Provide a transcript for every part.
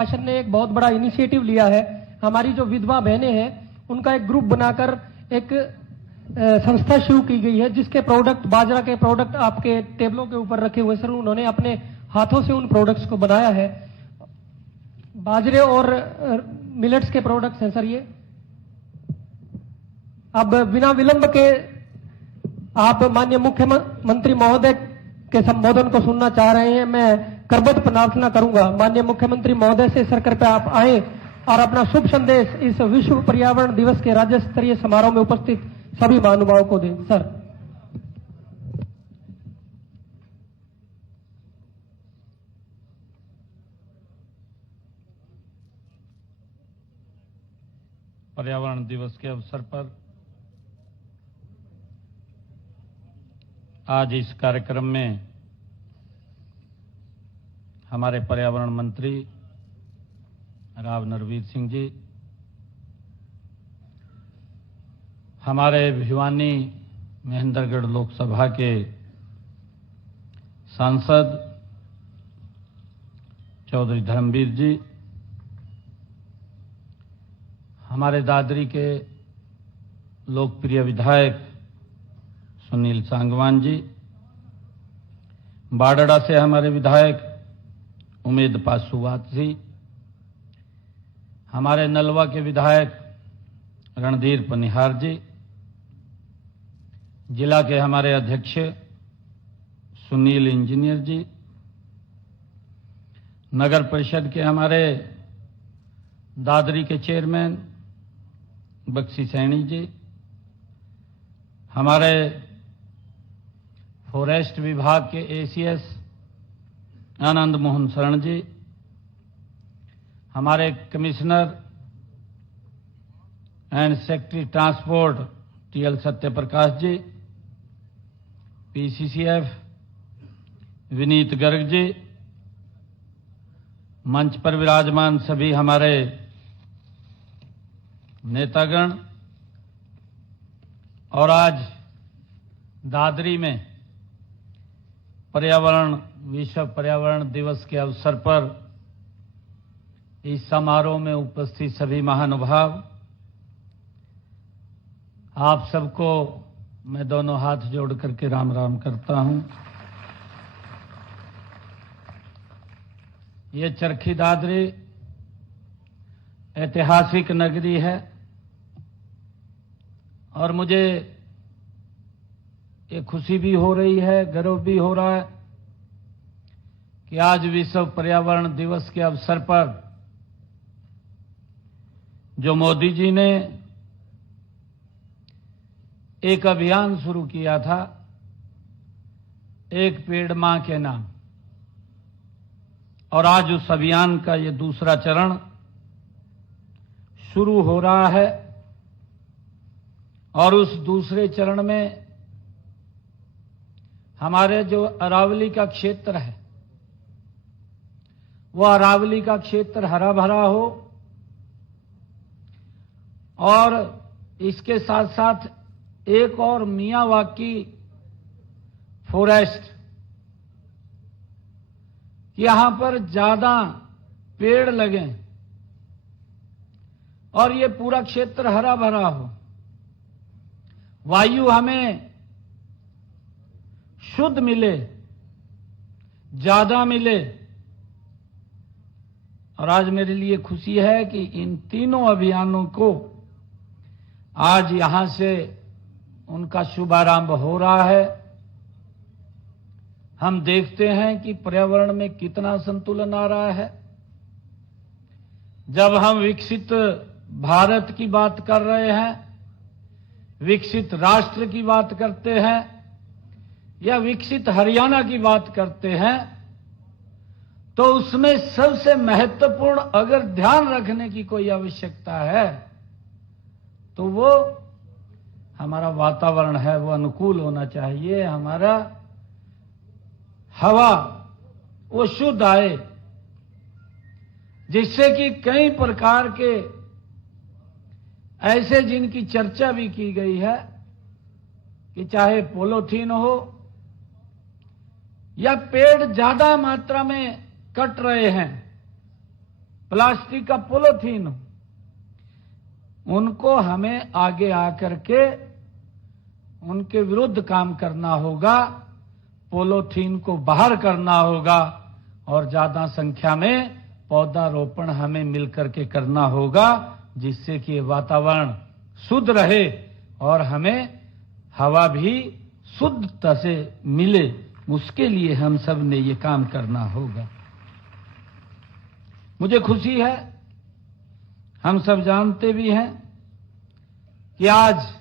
शासन ने एक बहुत बड़ा इनिशिएटिव लिया है। हमारी जो विधवा बहनें हैं उनका एक ग्रुप बनाकर एक संस्था शुरू की गई है, जिसके प्रोडक्ट, बाजरा के प्रोडक्ट आपके टेबलों के ऊपर रखे हुए सर, उन्होंने अपने हाथों से उन प्रोडक्ट्स को बनाया है। बाजरे और मिलेट्स के प्रोडक्ट्स हैं सर ये। अब बिना विलंब के आप माननीय मुख्यमंत्री महोदय के संबोधन को सुनना चाह रहे हैं। मैं करबद्ध प्रार्थना करूंगा माननीय मुख्यमंत्री महोदय से सर कृपया आप आए और अपना शुभ संदेश इस विश्व पर्यावरण दिवस के राज्य स्तरीय समारोह में उपस्थित सभी महानुभावों को दें। सर। पर्यावरण दिवस के अवसर पर आज इस कार्यक्रम में हमारे पर्यावरण मंत्री राव नरवीर सिंह जी, हमारे भिवानी महेंद्रगढ़ लोकसभा के सांसद चौधरी धर्मवीर जी, हमारे दादरी के लोकप्रिय विधायक सुनील सांगवान जी, बाडड़ा से हमारे विधायक उमेद पासूवात जी, हमारे नलवा के विधायक रणधीर पनिहार जी, जिला के हमारे अध्यक्ष सुनील इंजीनियर जी, नगर परिषद के हमारे दादरी के चेयरमैन बक्सी सैनी जी, हमारे फॉरेस्ट विभाग के एसीएस आनंद मोहन शरण जी, हमारे commissioner and secretary transport TL Satyaprakash ji, PCCF Vineet Garg ji, मंच पर विराजमान सभी हमारे नेतागण, और आज दादरी में विश्व पर्यावरण दिवस के अवसर पर इस समारोह में उपस्थित सभी महानुभाव, आप सबको मैं दोनों हाथ जोड़ करके राम राम करता हूं। ये चरखी दादरी ऐतिहासिक नगरी है और मुझे ये खुशी भी हो रही है, गर्व भी हो रहा है कि आज विश्व पर्यावरण दिवस के अवसर पर जो मोदी जी ने एक अभियान शुरू किया था, एक पेड़ मां के नाम, और आज उस अभियान का ये दूसरा चरण शुरू हो रहा है। और उस दूसरे चरण में हमारे जो अरावली का क्षेत्र है, वह अरावली का क्षेत्र हरा भरा हो, और इसके साथ साथ एक और मियावाकी फॉरेस्ट, यहां पर ज्यादा पेड़ लगें और ये पूरा क्षेत्र हरा भरा हो, वायु हमें शुद्ध मिले, ज्यादा मिले। और आज मेरे लिए खुशी है कि इन तीनों अभियानों को आज यहां से उनका शुभारंभ हो रहा है। हम देखते हैं कि पर्यावरण में कितना संतुलन आ रहा है। जब हम विकसित भारत की बात कर रहे हैं, विकसित राष्ट्र की बात करते हैं, या विकसित हरियाणा की बात करते हैं, तो उसमें सबसे महत्वपूर्ण अगर ध्यान रखने की कोई आवश्यकता है तो वो हमारा वातावरण है, वो अनुकूल होना चाहिए। हमारा हवा वो शुद्ध आए, जिससे कि कई प्रकार के ऐसे जिनकी चर्चा भी की गई है कि चाहे पॉलीथीन हो या पेड़ ज्यादा मात्रा में कट रहे हैं, प्लास्टिक का पॉलीथीन हो, उनको हमें आगे आकर के उनके विरुद्ध काम करना होगा, पॉलीथीन को बाहर करना होगा और ज्यादा संख्या में पौधारोपण हमें मिलकर के करना होगा, जिससे कि वातावरण शुद्ध रहे और हमें हवा भी शुद्धता से मिले। उसके लिए हम सब ने ये काम करना होगा। मुझे खुशी है, हम सब जानते भी हैं कि आज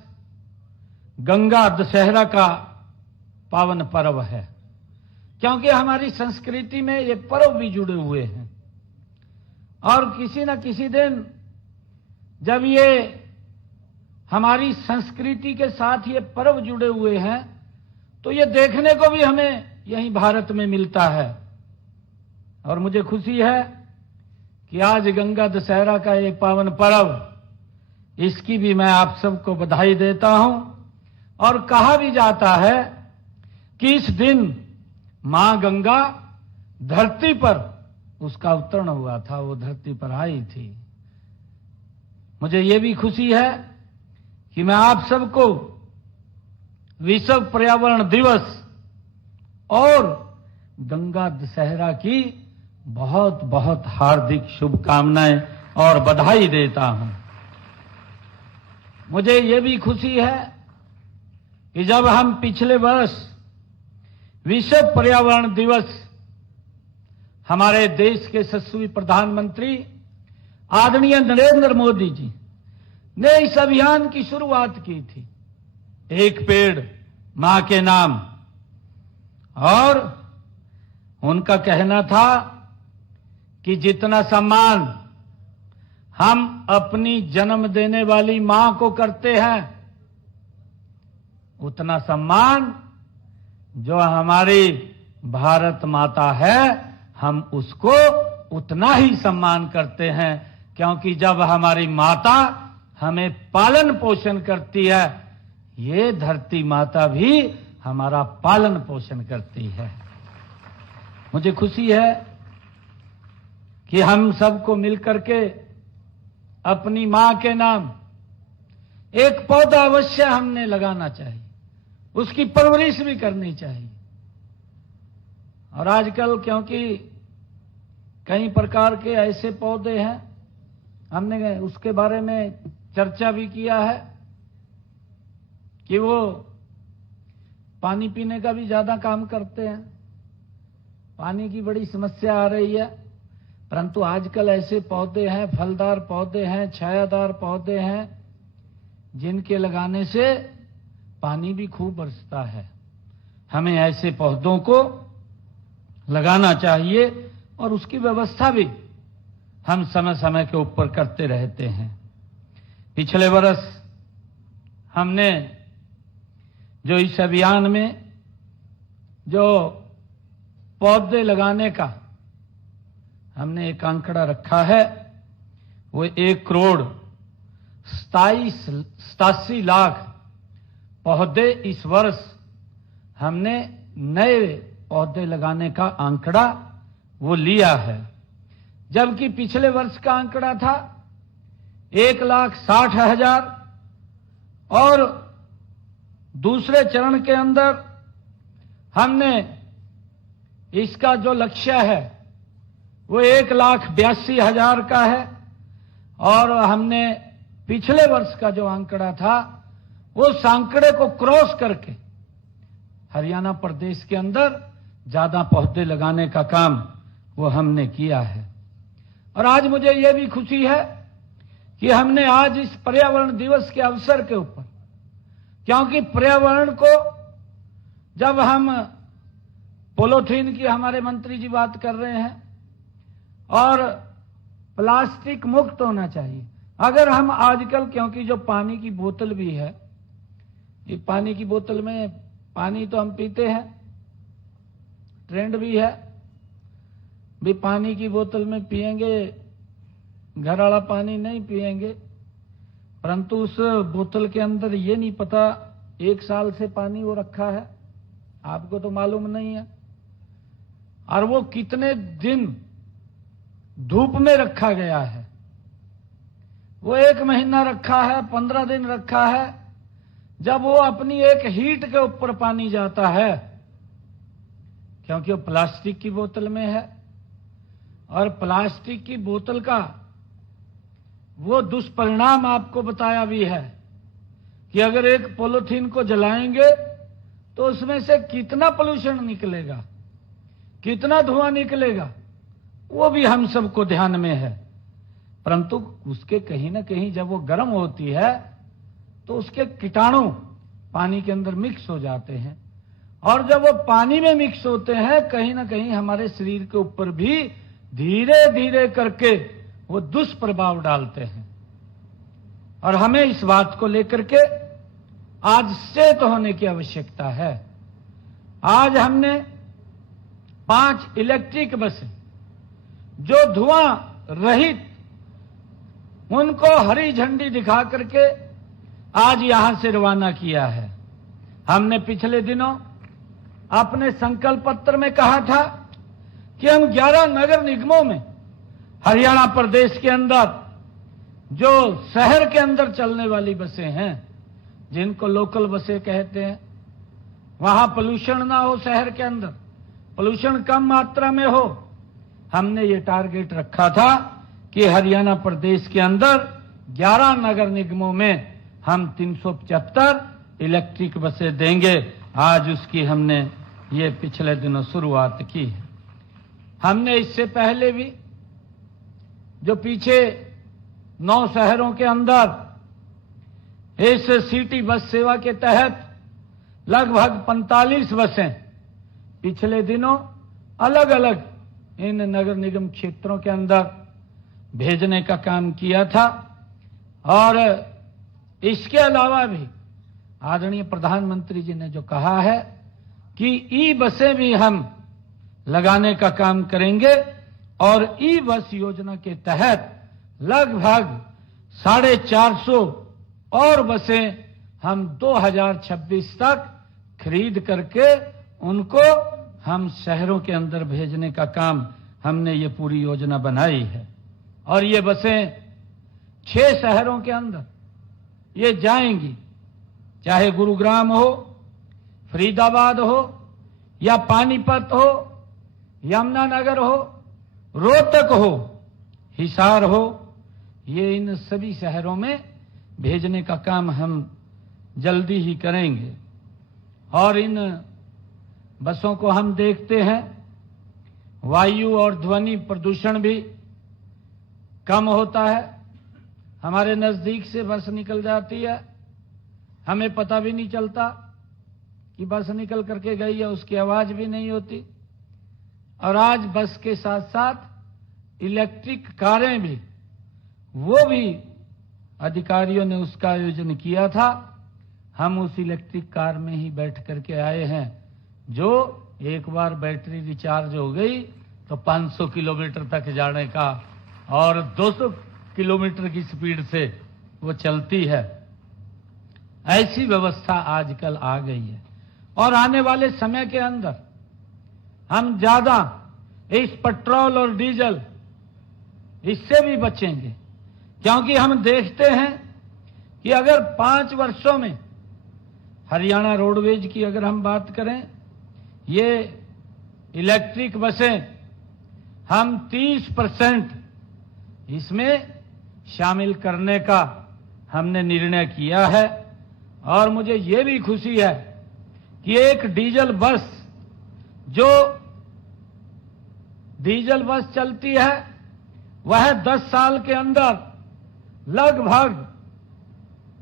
गंगा दशहरा का पावन पर्व है, क्योंकि हमारी संस्कृति में ये पर्व भी जुड़े हुए हैं और किसी न किसी दिन जब ये हमारी संस्कृति के साथ ये पर्व जुड़े हुए हैं तो ये देखने को भी हमें यहीं भारत में मिलता है। और मुझे खुशी है कि आज गंगा दशहरा का ये पावन पर्व, इसकी भी मैं आप सबको बधाई देता हूं। और कहा भी जाता है कि इस दिन मां गंगा धरती पर उसका अवतरण हुआ था, वो धरती पर आई थी। मुझे ये भी खुशी है कि मैं आप सबको विश्व पर्यावरण दिवस और गंगा दशहरा की बहुत बहुत हार्दिक शुभकामनाएं और बधाई देता हूं। मुझे ये भी खुशी है कि जब हम पिछले वर्ष विश्व पर्यावरण दिवस हमारे देश के यशस्वी प्रधानमंत्री आदरणीय नरेंद्र मोदी जी ने इस अभियान की शुरुआत की थी, एक पेड़ मां के नाम, और उनका कहना था कि जितना सम्मान हम अपनी जन्म देने वाली मां को करते हैं, उतना सम्मान जो हमारी भारत माता है हम उसको उतना ही सम्मान करते हैं, क्योंकि जब हमारी माता हमें पालन पोषण करती है, ये धरती माता भी हमारा पालन पोषण करती है। मुझे खुशी है कि हम सबको मिलकर के अपनी मां के नाम एक पौधा अवश्य हमने लगाना चाहिए, उसकी परवरिश भी करनी चाहिए। और आजकल क्योंकि कई प्रकार के ऐसे पौधे हैं, हमने उसके बारे में चर्चा भी किया है कि वो पानी पीने का भी ज्यादा काम करते हैं, पानी की बड़ी समस्या आ रही है। परंतु आजकल ऐसे पौधे हैं, फलदार पौधे हैं, छायादार पौधे हैं, जिनके लगाने से पानी भी खूब बरसता है। हमें ऐसे पौधों को लगाना चाहिए और उसकी व्यवस्था भी हम समय समय के ऊपर करते रहते हैं। पिछले वर्ष हमने जो इस अभियान में जो पौधे लगाने का हमने एक आंकड़ा रखा है, वो 1,87,87,00,000 पौधे इस वर्ष हमने नए पौधे लगाने का आंकड़ा वो लिया है, जबकि पिछले वर्ष का आंकड़ा था 1,60,000 और दूसरे चरण के अंदर हमने इसका जो लक्ष्य है वो 1,82,000 का है। और हमने पिछले वर्ष का जो आंकड़ा था उस आंकड़े को क्रॉस करके हरियाणा प्रदेश के अंदर ज्यादा पौधे लगाने का काम वो हमने किया है। और आज मुझे ये भी खुशी है कि हमने आज इस पर्यावरण दिवस के अवसर के ऊपर, क्योंकि पर्यावरण को जब हम पॉलीथीन की हमारे मंत्री जी बात कर रहे हैं और प्लास्टिक मुक्त होना चाहिए। अगर हम आजकल, क्योंकि जो पानी की बोतल भी है, ये पानी की बोतल में पानी तो हम पीते हैं, ट्रेंड भी है भी पानी की बोतल में पिएंगे, घर वाला पानी नहीं पिएंगे, परंतु उस बोतल के अंदर ये नहीं पता 1 साल से पानी वो रखा है, आपको तो मालूम नहीं है। और वो कितने दिन धूप में रखा गया है। वो 1 महीना रखा है, 15 दिन रखा है। जब वो अपनी एक हीट के ऊपर पानी जाता है, क्योंकि वो प्लास्टिक की बोतल में है, और प्लास्टिक की बोतल का वो दुष्परिणाम आपको बताया भी है कि अगर एक पॉलीथीन को जलाएंगे तो उसमें से कितना पोल्यूशन निकलेगा, कितना धुआं निकलेगा, वो भी हम सबको ध्यान में है। परंतु उसके कहीं ना कहीं जब वो गर्म होती है तो उसके कीटाणु पानी के अंदर मिक्स हो जाते हैं, और जब वो पानी में मिक्स होते हैं कहीं ना कहीं हमारे शरीर के ऊपर भी धीरे धीरे करके वो दुष्प्रभाव डालते हैं। और हमें इस बात को लेकर के आज सचेत होने की आवश्यकता है। आज हमने 5 इलेक्ट्रिक बसें जो धुआं रहित, उनको हरी झंडी दिखा करके आज यहां से रवाना किया है। हमने पिछले दिनों अपने संकल्प पत्र में कहा था कि हम 11 नगर निगमों में हरियाणा प्रदेश के अंदर जो शहर के अंदर चलने वाली बसें हैं, जिनको लोकल बसें कहते हैं, वहां पोल्यूशन ना हो, शहर के अंदर पोल्यूशन कम मात्रा में हो। हमने ये टारगेट रखा था कि हरियाणा प्रदेश के अंदर 11 नगर निगमों में हम 375 इलेक्ट्रिक बसें देंगे। आज उसकी हमने ये पिछले दिनों शुरुआत की है। हमने इससे पहले भी जो पीछे 9 शहरों के अंदर इस सिटी बस सेवा के तहत लगभग 45 बसें पिछले दिनों अलग अलग इन नगर निगम क्षेत्रों के अंदर भेजने का काम किया था। और इसके अलावा भी आदरणीय प्रधानमंत्री जी ने जो कहा है कि ई बसें भी हम लगाने का काम करेंगे, और ई बस योजना के तहत लगभग 450 और बसें हम 2026 तक खरीद करके उनको हम शहरों के अंदर भेजने का काम हमने ये पूरी योजना बनाई है। और ये बसें 6 शहरों के अंदर ये जाएंगी, चाहे गुरुग्राम हो, फरीदाबाद हो, या पानीपत हो, यमुनानगर हो, रोहतक हो, हिसार हो, ये इन सभी शहरों में भेजने का काम हम जल्दी ही करेंगे। और इन बसों को हम देखते हैं, वायु और ध्वनि प्रदूषण भी कम होता है। हमारे नजदीक से बस निकल जाती है, हमें पता भी नहीं चलता कि बस निकल करके गई है, उसकी आवाज भी नहीं होती। और आज बस के साथ साथ इलेक्ट्रिक कारें भी, वो भी अधिकारियों ने उसका आयोजन किया था। हम उस इलेक्ट्रिक कार में ही बैठ करके आए हैं, जो एक बार बैटरी रिचार्ज हो गई तो 500 किलोमीटर तक जाने का, और 200 किलोमीटर की स्पीड से वो चलती है। ऐसी व्यवस्था आजकल आ गई है। और आने वाले समय के अंदर हम ज्यादा इस पेट्रोल और डीजल इससे भी बचेंगे, क्योंकि हम देखते हैं कि अगर 5 वर्षों में हरियाणा रोडवेज की अगर हम बात करें, ये इलेक्ट्रिक बसें हम 30% इसमें शामिल करने का हमने निर्णय किया है। और मुझे ये भी खुशी है कि एक डीजल बस, जो डीजल बस चलती है, वह 10 साल के अंदर लगभग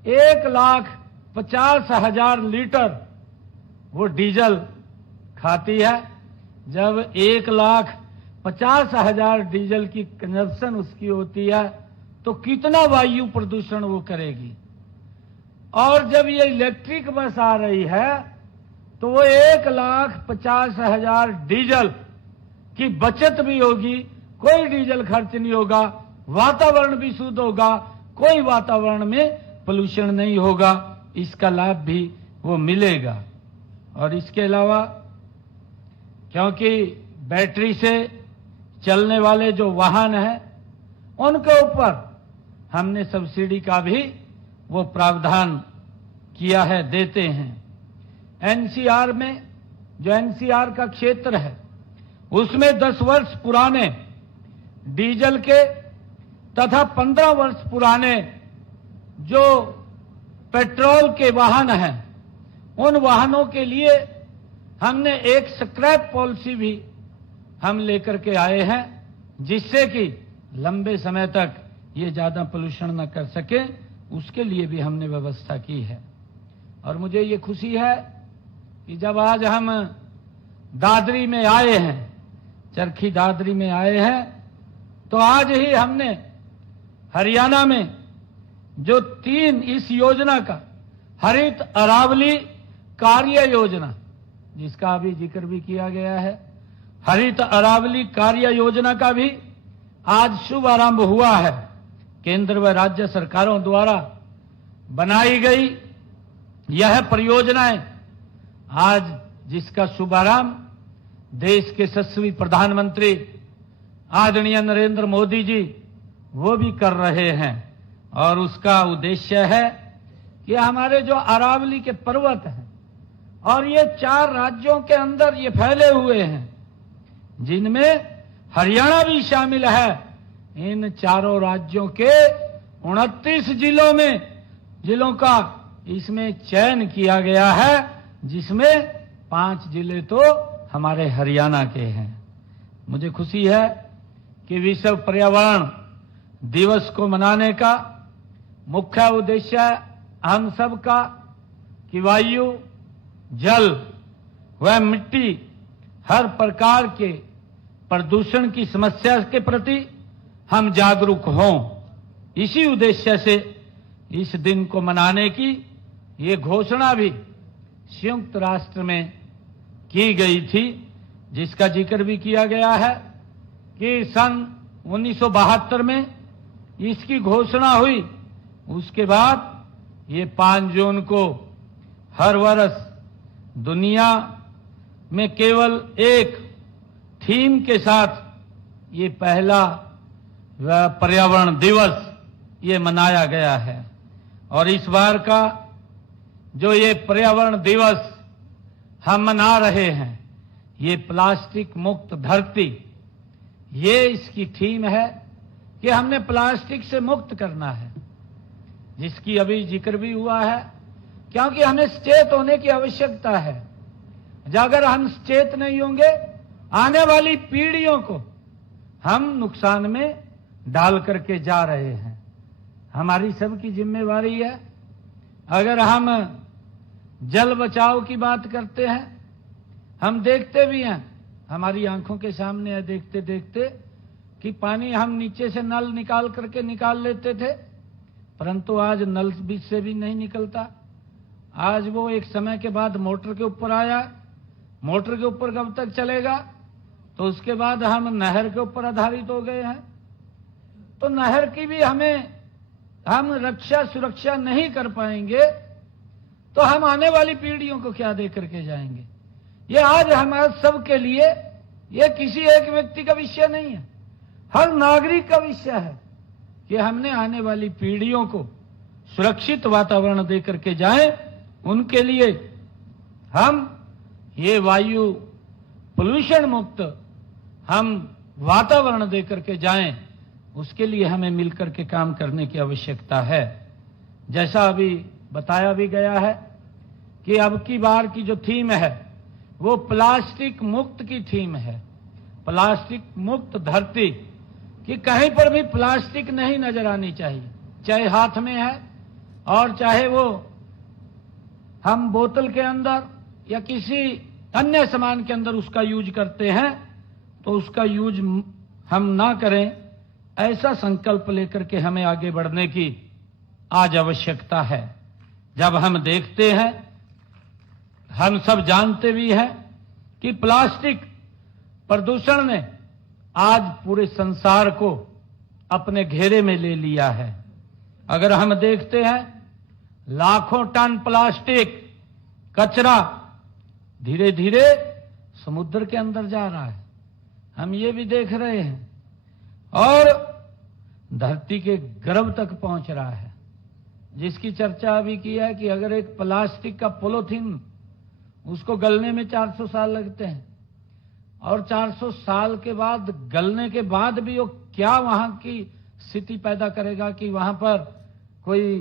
1,50,000 लीटर वो डीजल खाती है। जब 1,50,000 डीजल की कंजप्शन उसकी होती है तो कितना वायु प्रदूषण वो करेगी। और जब ये इलेक्ट्रिक बस आ रही है तो वो 1,50,000 डीजल की बचत भी होगी, कोई डीजल खर्च नहीं होगा, वातावरण भी शुद्ध होगा, कोई वातावरण में पोल्यूशन नहीं होगा। इसका लाभ भी वो मिलेगा। और इसके अलावा क्योंकि बैटरी से चलने वाले जो वाहन हैं उनके ऊपर हमने सब्सिडी का भी वो प्रावधान किया है, देते हैं। एनसीआर में, जो एनसीआर का क्षेत्र है, उसमें 10 वर्ष पुराने डीजल के तथा 15 वर्ष पुराने जो पेट्रोल के वाहन हैं, उन वाहनों के लिए हमने एक स्क्रैप पॉलिसी भी हम लेकर के आए हैं, जिससे कि लंबे समय तक ये ज्यादा पोल्यूशन न कर सके, उसके लिए भी हमने व्यवस्था की है। और मुझे ये खुशी है कि जब आज हम दादरी में आए हैं, चरखी दादरी में आए हैं, तो आज ही हमने हरियाणा में जो 3 इस योजना का हरित अरावली कार्य योजना, जिसका अभी जिक्र भी किया गया है, हरित अरावली कार्य योजना का भी आज शुभारंभ हुआ है। केंद्र व राज्य सरकारों द्वारा बनाई गई यह परियोजनाएं आज जिसका शुभारंभ देश के यशस्वी प्रधानमंत्री आदरणीय नरेंद्र मोदी जी वो भी कर रहे हैं, और उसका उद्देश्य है कि हमारे जो अरावली के पर्वत हैं और ये 4 राज्यों के अंदर ये फैले हुए हैं, जिनमें हरियाणा भी शामिल है, इन चारों राज्यों के 29 जिलों का इसमें चयन किया गया है, जिसमें 5 जिले तो हमारे हरियाणा के हैं। मुझे खुशी है कि विश्व पर्यावरण दिवस को मनाने का मुख्य उद्देश्य हम सब का कि वायु, जल व मिट्टी हर प्रकार के प्रदूषण की समस्या के प्रति हम जागरूक हों। इसी उद्देश्य से इस दिन को मनाने की ये घोषणा भी संयुक्त राष्ट्र में की गई थी, जिसका जिक्र भी किया गया है कि सन 1972 में इसकी घोषणा हुई। उसके बाद ये 5 जून को हर वर्ष दुनिया में केवल एक थीम के साथ ये पहला पर्यावरण दिवस ये मनाया गया है। और इस बार का जो ये पर्यावरण दिवस हम मना रहे हैं, ये प्लास्टिक मुक्त धरती, ये इसकी थीम है कि हमने प्लास्टिक से मुक्त करना है, जिसकी अभी जिक्र भी हुआ है, क्योंकि हमें सचेत होने की आवश्यकता है। अगर हम सचेत नहीं होंगे, आने वाली पीढ़ियों को हम नुकसान में डाल करके जा रहे हैं। हमारी सबकी जिम्मेवारी है। अगर हम जल बचाव की बात करते हैं, हम देखते भी हैं, हमारी आंखों के सामने है देखते देखते कि पानी हम नीचे से नल निकाल करके निकाल लेते थे, परंतु आज नल बीच से भी नहीं निकलता। आज वो एक समय के बाद मोटर के ऊपर आया। मोटर के ऊपर कब तक चलेगा? तो उसके बाद हम नहर के ऊपर आधारित हो गए हैं। तो नहर की भी हम रक्षा सुरक्षा नहीं कर पाएंगे तो हम आने वाली पीढ़ियों को क्या दे करके जाएंगे? ये आज हमारे सब के लिए, ये किसी एक व्यक्ति का विषय नहीं है, हर नागरिक का विषय है कि हमने आने वाली पीढ़ियों को सुरक्षित वातावरण दे करके जाएं। उनके लिए हम ये वायु पोल्यूशन मुक्त हम वातावरण दे करके जाएं, उसके लिए हमें मिलकर के काम करने की आवश्यकता है। जैसा अभी बताया भी गया है कि अब की बार की जो थीम है वो प्लास्टिक मुक्त की थीम है। प्लास्टिक मुक्त धरती, कि कहीं पर भी प्लास्टिक नहीं नजर आनी चाहिए, चाहे हाथ में है और चाहे वो हम बोतल के अंदर या किसी अन्य सामान के अंदर उसका यूज करते हैं, तो उसका यूज हम ना करें, ऐसा संकल्प लेकर के हमें आगे बढ़ने की आज आवश्यकता है। जब हम देखते हैं, हम सब जानते भी हैं कि प्लास्टिक प्रदूषण ने आज पूरे संसार को अपने घेरे में ले लिया है। अगर हम देखते हैं, लाखों टन प्लास्टिक कचरा धीरे धीरे समुद्र के अंदर जा रहा है। हम ये भी देख रहे हैं, और धरती के गर्भ तक पहुंच रहा है, जिसकी चर्चा अभी की है कि अगर एक प्लास्टिक का पॉलीथीन, उसको गलने में 400 साल लगते हैं, और 400 साल के बाद गलने के बाद भी वो क्या वहां की स्थिति पैदा करेगा कि वहां पर कोई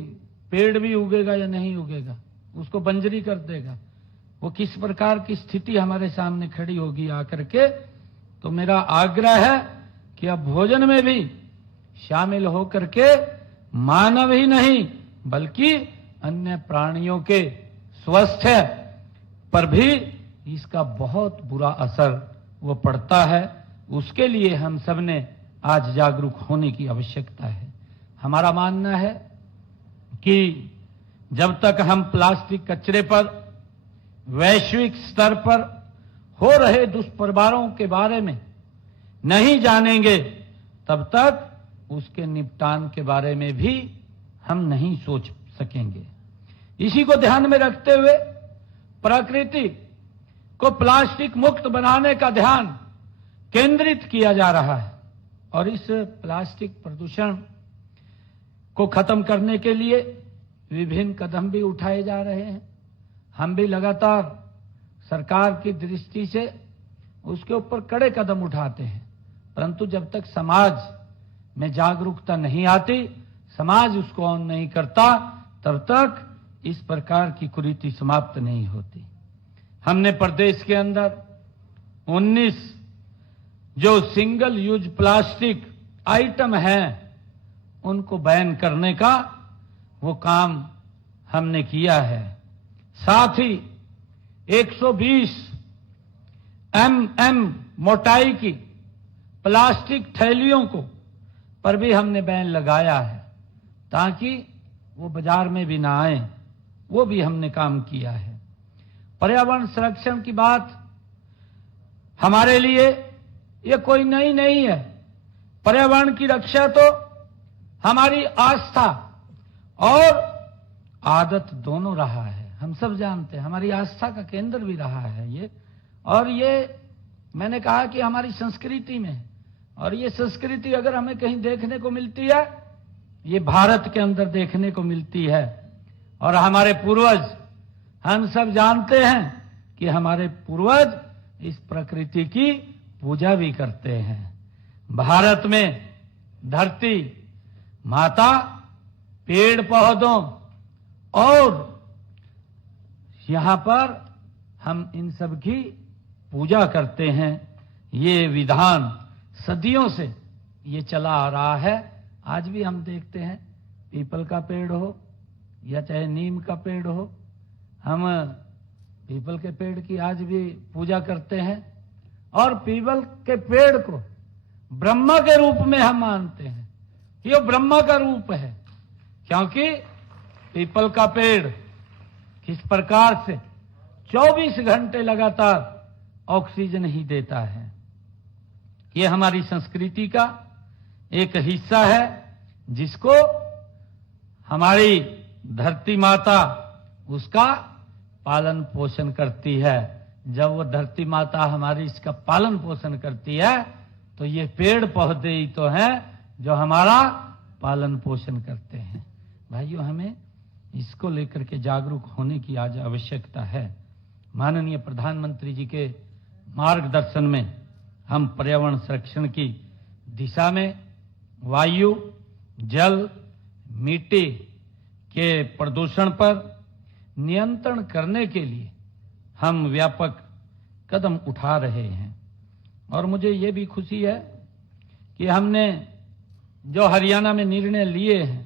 पेड़ भी उगेगा या नहीं उगेगा, उसको बंजरी कर देगा, वो किस प्रकार की स्थिति हमारे सामने खड़ी होगी आकर के। तो मेरा आग्रह है कि अब भोजन में भी शामिल होकर के मानव ही नहीं बल्कि अन्य प्राणियों के स्वास्थ्य पर भी इसका बहुत बुरा असर वो पड़ता है। उसके लिए हम सब ने आज जागरूक होने की आवश्यकता है। हमारा मानना है कि जब तक हम प्लास्टिक कचरे पर वैश्विक स्तर पर हो रहे दुष्प्रभावों के बारे में नहीं जानेंगे, तब तक उसके निपटान के बारे में भी हम नहीं सोच सकेंगे। इसी को ध्यान में रखते हुए प्रकृति को प्लास्टिक मुक्त बनाने का ध्यान केंद्रित किया जा रहा है, और इस प्लास्टिक प्रदूषण को खत्म करने के लिए विभिन्न कदम भी उठाए जा रहे हैं। हम भी लगातार सरकार की दृष्टि से उसके ऊपर कड़े कदम उठाते हैं, परंतु जब तक समाज में जागरूकता नहीं आती, समाज उसको ऑन नहीं करता, तब तक इस प्रकार की कुरीति समाप्त नहीं होती। हमने प्रदेश के अंदर 19 जो सिंगल यूज प्लास्टिक आइटम हैं, उनको बैन करने का वो काम हमने किया है। साथ ही 120 mm मोटाई की प्लास्टिक थैलियों को पर भी हमने बैन लगाया है, ताकि वो बाजार में भी ना आए। वो भी हमने काम किया है। पर्यावरण संरक्षण की बात हमारे लिए ये कोई नई नहीं है। पर्यावरण की रक्षा तो हमारी आस्था और आदत दोनों रहा है। हम सब जानते हैं, हमारी आस्था का केंद्र भी रहा है ये, और ये मैंने कहा कि हमारी संस्कृति में, और ये संस्कृति अगर हमें कहीं देखने को मिलती है, ये भारत के अंदर देखने को मिलती है। और हमारे पूर्वज, हम सब जानते हैं कि हमारे पूर्वज इस प्रकृति की पूजा भी करते हैं। भारत में धरती माता, पेड़ पौधों और यहां पर हम इन सब की पूजा करते हैं। ये विधान सदियों से ये चला आ रहा है। आज भी हम देखते हैं, पीपल का पेड़ हो या चाहे नीम का पेड़ हो, हम पीपल के पेड़ की आज भी पूजा करते हैं, और पीपल के पेड़ को ब्रह्मा के रूप में हम मानते हैं कि वो ब्रह्मा का रूप है, क्योंकि पीपल का पेड़ किस प्रकार से 24 घंटे लगातार ऑक्सीजन ही देता है। ये हमारी संस्कृति का एक हिस्सा है, जिसको हमारी धरती माता उसका पालन पोषण करती है। जब वो धरती माता हमारी इसका पालन पोषण करती है, तो ये पेड़ पौधे ही तो हैं जो हमारा पालन पोषण करते हैं। भाइयों, हमें इसको लेकर के जागरूक होने की आज आवश्यकता है। माननीय प्रधानमंत्री जी के मार्गदर्शन में हम पर्यावरण संरक्षण की दिशा में वायु, जल, मिट्टी के प्रदूषण पर नियंत्रण करने के लिए हम व्यापक कदम उठा रहे हैं। और मुझे ये भी खुशी है कि हमने जो हरियाणा में निर्णय लिए हैं,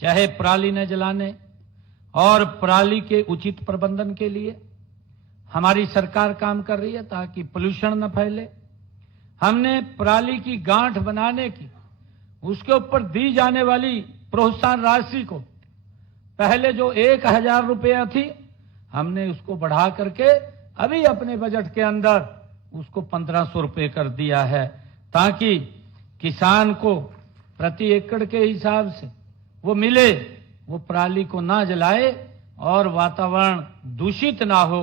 चाहे पराली न जलाने और पराली के उचित प्रबंधन के लिए हमारी सरकार काम कर रही है ताकि पोल्यूशन न फैले। हमने पराली की गांठ बनाने की, उसके ऊपर दी जाने वाली प्रोत्साहन राशि को पहले जो 1000 रुपया थी, हमने उसको बढ़ा करके अभी अपने बजट के अंदर उसको 1500 रुपये कर दिया है, ताकि किसान को प्रति एकड़ के हिसाब से वो मिले, वो पराली को ना जलाए और वातावरण दूषित ना हो।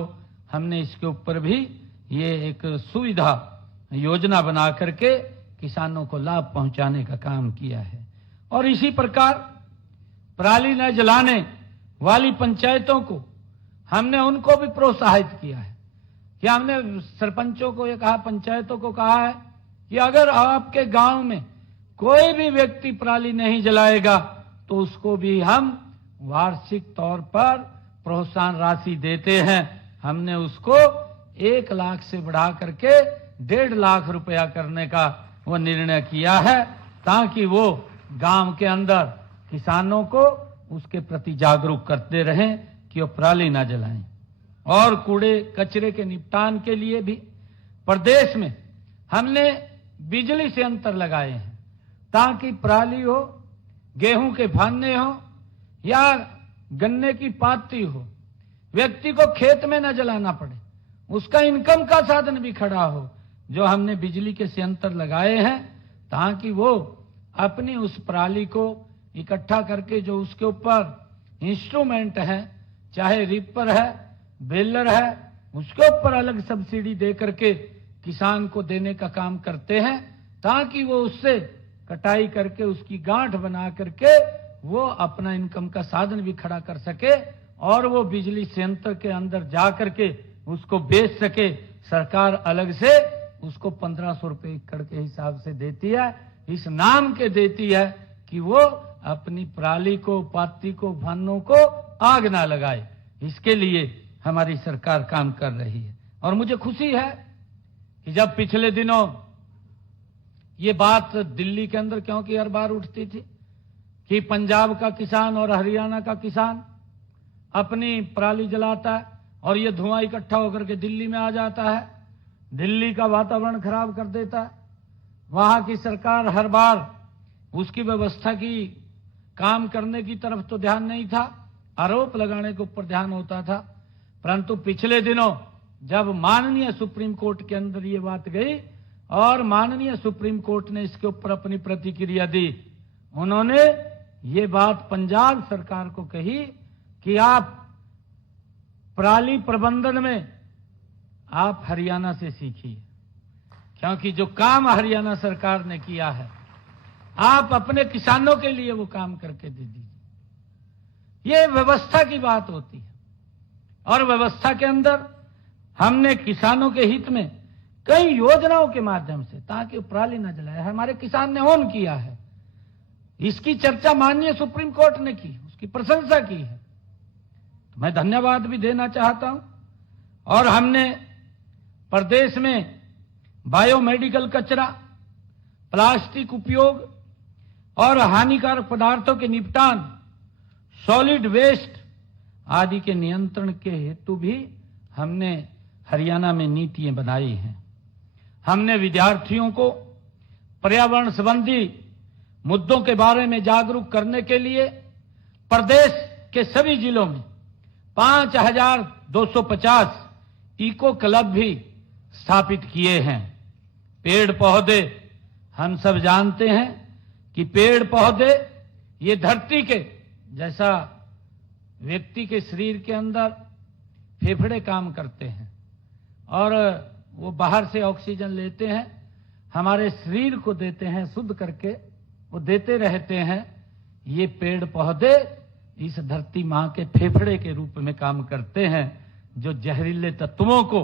हमने इसके ऊपर भी ये एक सुविधा योजना बना करके किसानों को लाभ पहुंचाने का काम किया है। और इसी प्रकार पराली न जलाने वाली पंचायतों को हमने उनको भी प्रोत्साहित किया है कि हमने सरपंचों को ये कहा, पंचायतों को कहा है कि अगर आपके गांव में कोई भी व्यक्ति पराली नहीं जलाएगा तो उसको भी हम वार्षिक तौर पर प्रोत्साहन राशि देते हैं। हमने उसको 1 लाख से बढ़ा करके 1.5 लाख रुपया करने का वो निर्णय किया है, ताकि वो गांव के अंदर किसानों को उसके प्रति जागरूक करते रहें कि वो पराली ना जलाएं। और कूड़े कचरे के निपटान के लिए भी प्रदेश में हमने बिजली से अंतर लगाए हैं, ताकि पराली हो, गेहूं के फाने हो या गन्ने की पाती हो, व्यक्ति को खेत में न जलाना पड़े, उसका इनकम का साधन भी खड़ा हो। जो हमने बिजली के संयंत्र लगाए हैं ताकि वो अपनी उस पराली को इकट्ठा करके जो उसके ऊपर इंस्ट्रूमेंट है, चाहे रिपर है, बेलर है, उसके ऊपर अलग सब्सिडी दे करके किसान को देने का काम करते हैं, ताकि वो उससे कटाई करके उसकी गांठ बना करके वो अपना इनकम का साधन भी खड़ा कर सके और वो बिजली संयंत्र के अंदर जा करके उसको बेच सके। सरकार अलग से उसको 1500 रुपए एकड़ के हिसाब से देती है, इस नाम के देती है कि वो अपनी पराली को, पाती को, भानों को आग ना लगाए। इसके लिए हमारी सरकार काम कर रही है। और मुझे खुशी है कि जब पिछले दिनों ये बात दिल्ली के अंदर, क्योंकि हर बार उठती थी कि पंजाब का किसान और हरियाणा का किसान अपनी पराली जलाता है और ये धुआं इकट्ठा होकर के दिल्ली में आ जाता है, दिल्ली का वातावरण खराब कर देता है। वहां की सरकार हर बार उसकी व्यवस्था की काम करने की तरफ तो ध्यान नहीं था, आरोप लगाने के ऊपर ध्यान होता था। परंतु पिछले दिनों जब माननीय सुप्रीम कोर्ट के अंदर ये बात गई और माननीय सुप्रीम कोर्ट ने इसके ऊपर अपनी प्रतिक्रिया दी, उन्होंने ये बात पंजाब सरकार को कही कि आप पराली प्रबंधन में आप हरियाणा से सीखिए, क्योंकि जो काम हरियाणा सरकार ने किया है आप अपने किसानों के लिए वो काम करके दे दीजिए। ये व्यवस्था की बात होती है और व्यवस्था के अंदर हमने किसानों के हित में कई योजनाओं के माध्यम से, ताकि पराली न जलाए, हमारे किसान ने ऑन किया है। इसकी चर्चा माननीय सुप्रीम कोर्ट ने की, उसकी प्रशंसा की है, तो मैं धन्यवाद भी देना चाहता हूं। और हमने प्रदेश में बायोमेडिकल कचरा, प्लास्टिक उपयोग और हानिकारक पदार्थों के निपटान, सॉलिड वेस्ट आदि के नियंत्रण के हेतु भी हमने हरियाणा में नीतियां बनाई हैं। हमने विद्यार्थियों को पर्यावरण संबंधी मुद्दों के बारे में जागरूक करने के लिए प्रदेश के सभी जिलों में 5250 इको क्लब भी स्थापित किए हैं। पेड़ पौधे, हम सब जानते हैं कि पेड़ पौधे ये धरती के जैसा व्यक्ति के शरीर के अंदर फेफड़े काम करते हैं और वो बाहर से ऑक्सीजन लेते हैं, हमारे शरीर को देते हैं, शुद्ध करके वो देते रहते हैं। ये पेड़ पौधे इस धरती मां के फेफड़े के रूप में काम करते हैं, जो जहरीले तत्वों को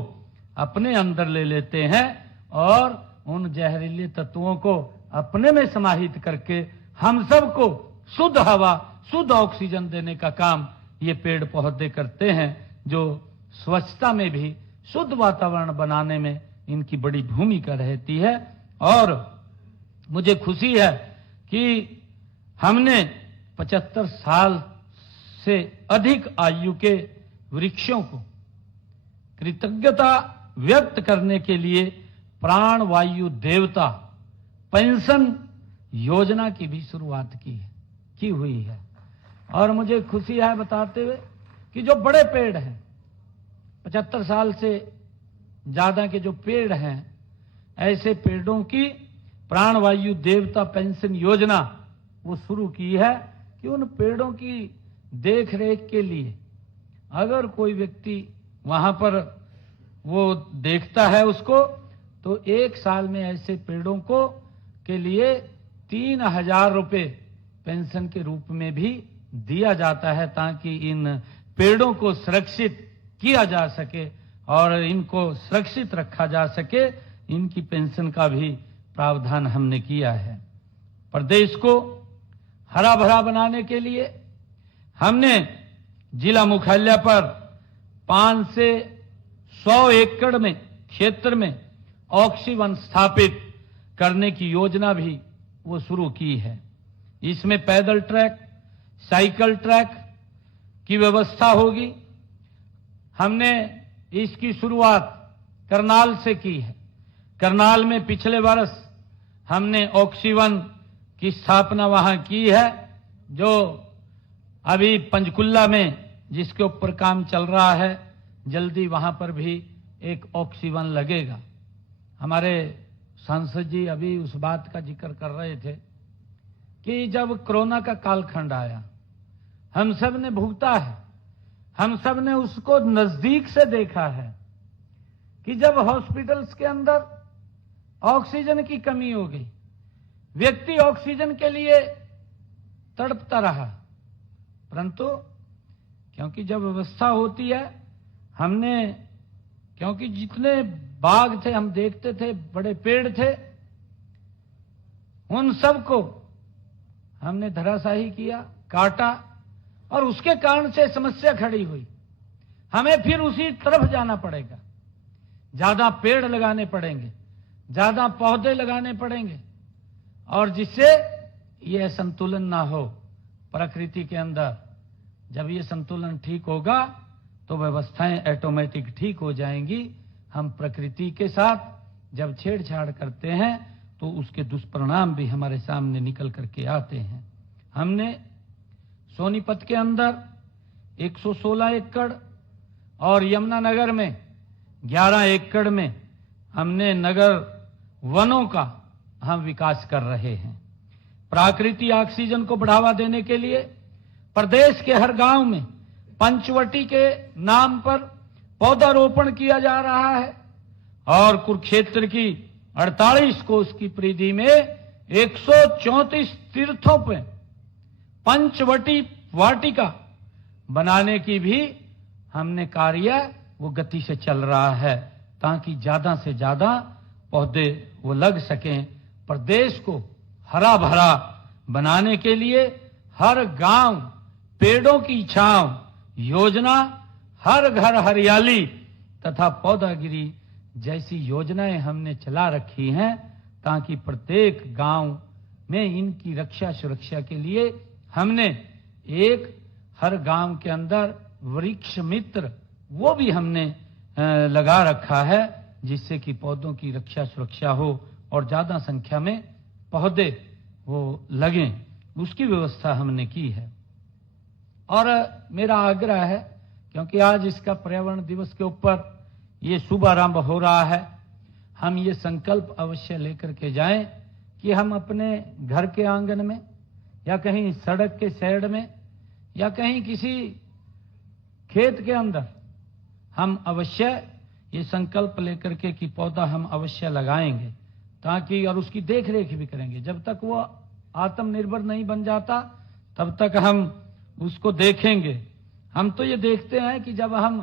अपने अंदर ले लेते हैं और उन जहरीले तत्वों को अपने में समाहित करके हम सबको शुद्ध हवा, शुद्ध ऑक्सीजन देने का काम ये पेड़ पौधे करते हैं, जो स्वच्छता में भी, शुद्ध वातावरण बनाने में इनकी बड़ी भूमिका रहती है। और मुझे खुशी है कि हमने 75 साल से अधिक आयु के वृक्षों को कृतज्ञता व्यक्त करने के लिए प्राण वायु देवता पेंशन योजना की भी शुरुआत की हुई है। और मुझे खुशी है बताते हुए कि जो बड़े पेड़ हैं, 75 साल से ज्यादा के जो पेड़ हैं, ऐसे पेड़ों की प्राण वायु देवता पेंशन योजना वो शुरू की है कि उन पेड़ों की देख रेख के लिए अगर कोई व्यक्ति वहां पर वो देखता है उसको, तो 1 साल में ऐसे पेड़ों को के लिए 3,000 रुपए पेंशन के रूप में भी दिया जाता है, ताकि इन पेड़ों को सुरक्षित किया जा सके और इनको सुरक्षित रखा जा सके। इनकी पेंशन का भी प्रावधान हमने किया है। प्रदेश को हरा भरा बनाने के लिए हमने जिला मुख्यालय पर 5 से 100 एकड़ में क्षेत्र में ऑक्सीवन स्थापित करने की योजना भी वो शुरू की है। इसमें पैदल ट्रैक, साइकिल ट्रैक की व्यवस्था होगी। हमने इसकी शुरुआत करनाल से की है। करनाल में पिछले वर्ष हमने ऑक्सीवन की स्थापना वहां की है, जो अभी पंचकुला में जिसके ऊपर काम चल रहा है, जल्दी वहां पर भी एक ऑक्सीवन लगेगा। हमारे सांसद जी अभी उस बात का जिक्र कर रहे थे कि जब कोरोना का कालखंड आया, हम सब ने भुगता है, हम सब ने उसको नजदीक से देखा है कि जब हॉस्पिटल्स के अंदर ऑक्सीजन की कमी हो गई, व्यक्ति ऑक्सीजन के लिए तड़पता रहा, परंतु क्योंकि जब व्यवस्था होती है, हमने क्योंकि जितने बाग थे हम देखते थे, बड़े पेड़ थे, उन सबको हमने धराशाही किया, काटा, और उसके कारण से समस्या खड़ी हुई। हमें फिर उसी तरफ जाना पड़ेगा, ज्यादा पेड़ लगाने पड़ेंगे, ज्यादा पौधे लगाने पड़ेंगे, और जिससे ये संतुलन ना हो प्रकृति के अंदर। जब ये संतुलन ठीक होगा तो व्यवस्थाएं ऑटोमेटिक ठीक हो जाएंगी। हम प्रकृति के साथ जब छेड़छाड़ करते हैं तो उसके दुष्परिणाम भी हमारे सामने निकल करके आते हैं। हमने सोनीपत के अंदर 116 एकड़ और यमुनानगर में 11 एकड़ में हमने नगर वनों का हम विकास कर रहे हैं। प्राकृतिक ऑक्सीजन को बढ़ावा देने के लिए प्रदेश के हर गांव में पंचवटी के नाम पर पौधारोपण किया जा रहा है, और कुरुक्षेत्र की 48 कोस की परिधि में 134 तीर्थों पे पंचवटी वाटिका बनाने की भी हमने कार्य वो गति से चल रहा है, ताकि ज्यादा से ज्यादा पौधे वो लग सकें। प्रदेश को हरा भरा बनाने के लिए हर गांव पेड़ों की छांव योजना, हर घर हरियाली तथा पौधागिरी जैसी योजनाएं हमने चला रखी हैं, ताकि प्रत्येक गांव में इनकी रक्षा सुरक्षा के लिए हमने एक हर गांव के अंदर वृक्ष मित्र वो भी हमने लगा रखा है, जिससे कि पौधों की रक्षा सुरक्षा हो और ज्यादा संख्या में पौधे वो लगें, उसकी व्यवस्था हमने की है। और मेरा आग्रह है, क्योंकि आज इसका पर्यावरण दिवस के ऊपर ये शुभारंभ हो रहा है, हम ये संकल्प अवश्य लेकर के जाएं कि हम अपने घर के आंगन में या कहीं सड़क के साइड में या कहीं किसी खेत के अंदर हम अवश्य ये संकल्प लेकर के कि पौधा हम अवश्य लगाएंगे, ताकि और उसकी देख रेख भी करेंगे। जब तक वो आत्मनिर्भर नहीं बन जाता तब तक हम उसको देखेंगे। हम तो ये देखते हैं कि जब हम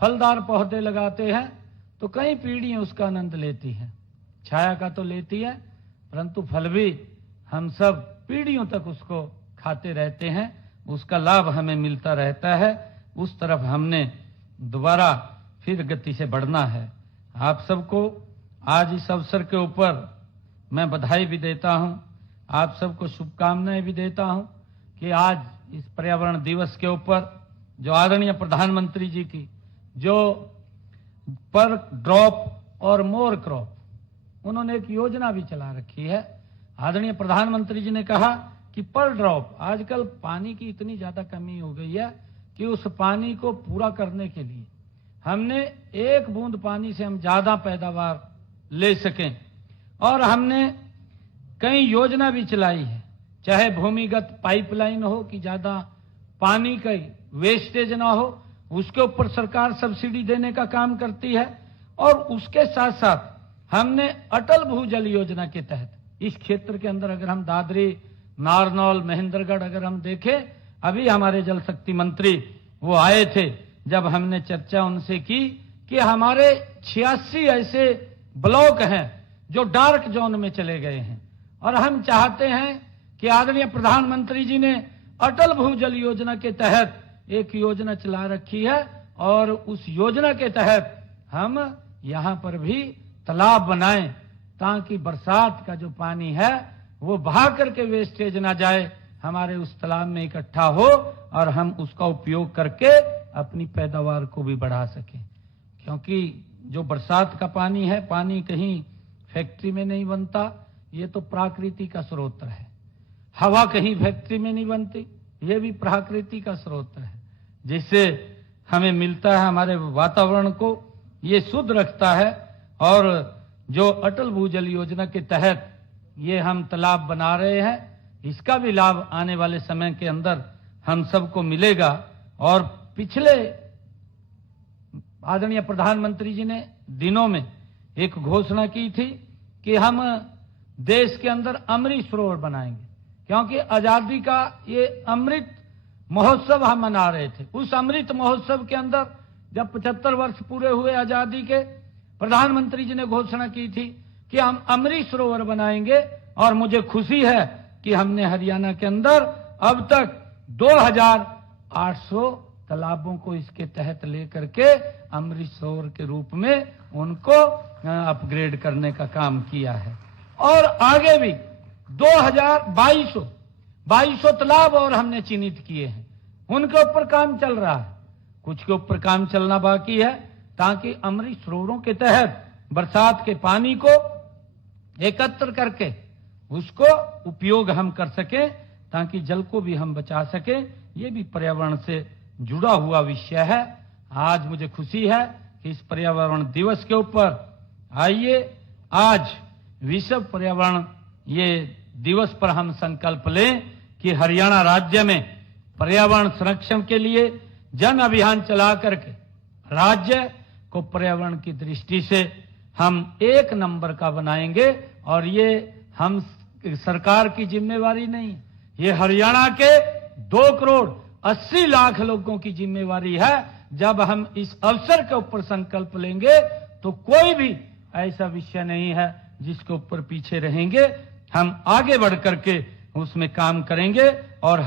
फलदार पौधे लगाते हैं तो कई पीढ़ियां उसका आनंद लेती हैं, छाया का तो लेती है, परंतु फल भी हम सब पीढ़ियों तक उसको खाते रहते हैं, उसका लाभ हमें मिलता रहता है। उस तरफ हमने दोबारा फिर गति से बढ़ना है। आप सबको आज इस अवसर के ऊपर मैं बधाई भी देता हूं, आप सबको शुभकामनाएं भी देता हूं कि आज इस पर्यावरण दिवस के ऊपर जो आदरणीय प्रधानमंत्री जी की जो पर ड्रॉप और मोर क्रॉप उन्होंने एक योजना भी चला रखी है। आदरणीय प्रधानमंत्री जी ने कहा कि पर ड्रॉप, आजकल पानी की इतनी ज्यादा कमी हो गई है कि उस पानी को पूरा करने के लिए हमने एक बूंद पानी से हम ज्यादा पैदावार ले सकें, और हमने कई योजना भी चलाई है, चाहे भूमिगत पाइपलाइन हो कि ज्यादा पानी का वेस्टेज ना हो, उसके ऊपर सरकार सब्सिडी देने का काम करती है। और उसके साथ साथ हमने अटल भूजल योजना के तहत इस क्षेत्र के अंदर अगर हम दादरी, नारनौल, महेंद्रगढ़ अगर हम देखें, अभी हमारे जल शक्ति मंत्री वो आए थे, जब हमने चर्चा उनसे की कि हमारे 86 ऐसे ब्लॉक हैं जो डार्क जोन में चले गए हैं और हम चाहते हैं कि आदरणीय प्रधानमंत्री जी ने अटल भूजल योजना के तहत एक योजना चला रखी है और उस योजना के तहत हम यहां पर भी तालाब बनाएं ताकि बरसात का जो पानी है वो बहा करके वेस्टेज ना जाए, हमारे उस तालाब में इकट्ठा हो और हम उसका उपयोग करके अपनी पैदावार को भी बढ़ा सकें। क्योंकि जो बरसात का पानी है, पानी कहीं फैक्ट्री में नहीं बनता, ये तो प्राकृति का स्रोत है। हवा कहीं फैक्ट्री में नहीं बनती, ये भी प्राकृति का स्रोत है, जिससे हमें मिलता है, हमारे वातावरण को ये शुद्ध रखता है। और जो अटल भूजल योजना के तहत ये हम तालाब बना रहे हैं, इसका भी लाभ आने वाले समय के अंदर हम सबको मिलेगा। और पिछले आदरणीय प्रधानमंत्री जी ने दिनों में एक घोषणा की थी कि हम देश के अंदर अमृत सरोवर बनाएंगे, क्योंकि आजादी का ये अमृत महोत्सव हम मना रहे थे। उस अमृत महोत्सव के अंदर जब 75 वर्ष पूरे हुए आजादी के, प्रधानमंत्री जी ने घोषणा की थी कि हम अमृत सरोवर बनाएंगे। और मुझे खुशी है कि हमने हरियाणा के अंदर अब तक 2800 तालाबों को इसके तहत लेकर के अमृत सरोवर के रूप में उनको अपग्रेड करने का काम किया है। और आगे भी 2200 तालाब और हमने चिन्हित किए हैं, उनके ऊपर काम चल रहा है, कुछ के ऊपर काम चलना बाकी है, ताकि अमृत सरोवरों के तहत बरसात के पानी को एकत्र करके उसको उपयोग हम कर सकें, ताकि जल को भी हम बचा सकें। ये भी पर्यावरण से जुड़ा हुआ विषय है। आज मुझे खुशी है कि इस पर्यावरण दिवस के ऊपर आइए, आज विश्व पर्यावरण ये दिवस पर हम संकल्प लें कि हरियाणा राज्य में पर्यावरण संरक्षण के लिए जन अभियान चला करके राज्य को पर्यावरण की दृष्टि से हम 1 नंबर का बनाएंगे। और ये हम सरकार की जिम्मेवारी नहीं, ये हरियाणा के 2,80,00,000 लोगों की जिम्मेवारी है। जब हम इस अवसर के ऊपर संकल्प लेंगे तो कोई भी ऐसा विषय नहीं है जिसके ऊपर पीछे रहेंगे, हम आगे बढ़ करके उसमें काम करेंगे। और